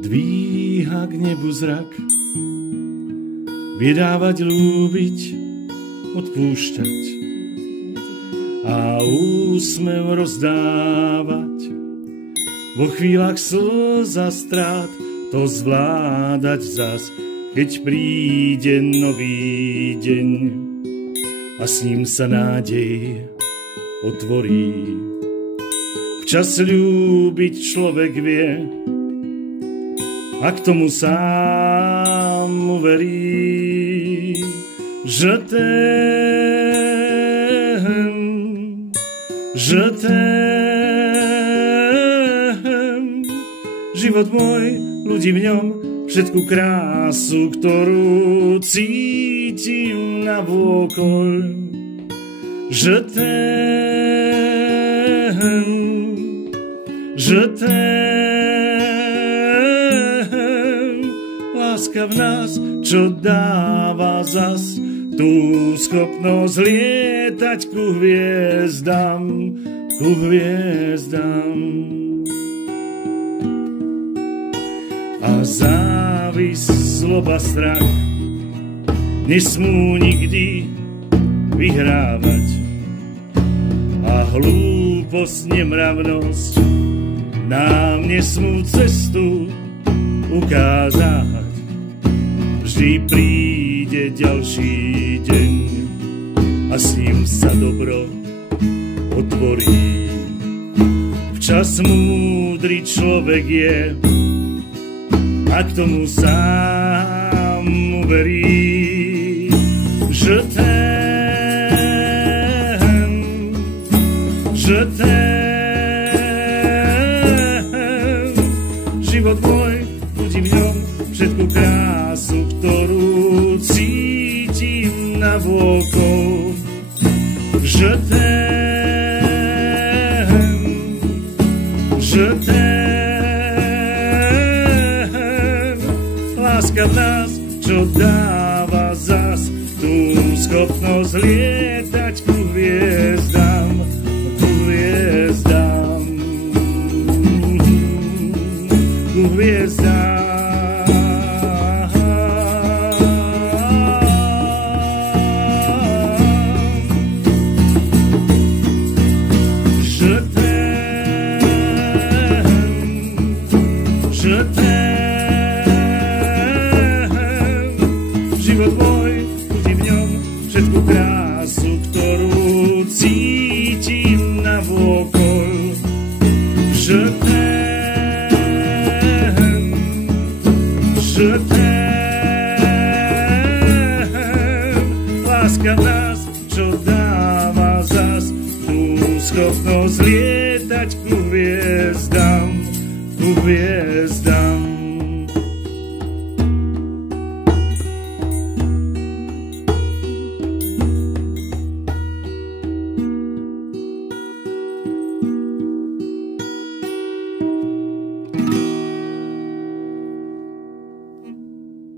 dvíha k nebu zrak, vydávať, ľúbiť, odpúšťať a úsmev rozdávať. Vo chvíľach slz a strát to zvládať zas, keď príde nový deň a s ním sa nádej otvorí. Včas ľúbiť človek vie, ak tomu sám uverí, že život môj, ľudí v ňom, všetku krásu, ktorú cítim navôkol, že láska v nás, čo dáva zas tú schopnosť lietať ku hviezdam, ku hviezdam. A závisť, zloba, strach nesmú nikdy vyhrávať a hlúposť, nemravnosť nám nesmú cestu ukázať. Vždy príde ďalší deň a s ním sa dobro otvorí. Včas múdry človek je, ak tomu sám uverí, že život môj, ľudí v ňom, všetku krásu, ktorú cítim navôkol, že láska v nás, čo dáva zas tú schopnosť lietať ku hviezdam, ku hviezdam, ku hviezdam. Život môj, ľudí v ňom, všetku krásu, ktorú cítim navôkol, že láska nás, čo dáva zas tú schopnosť lietať ku hviezdam, ku hviezdam.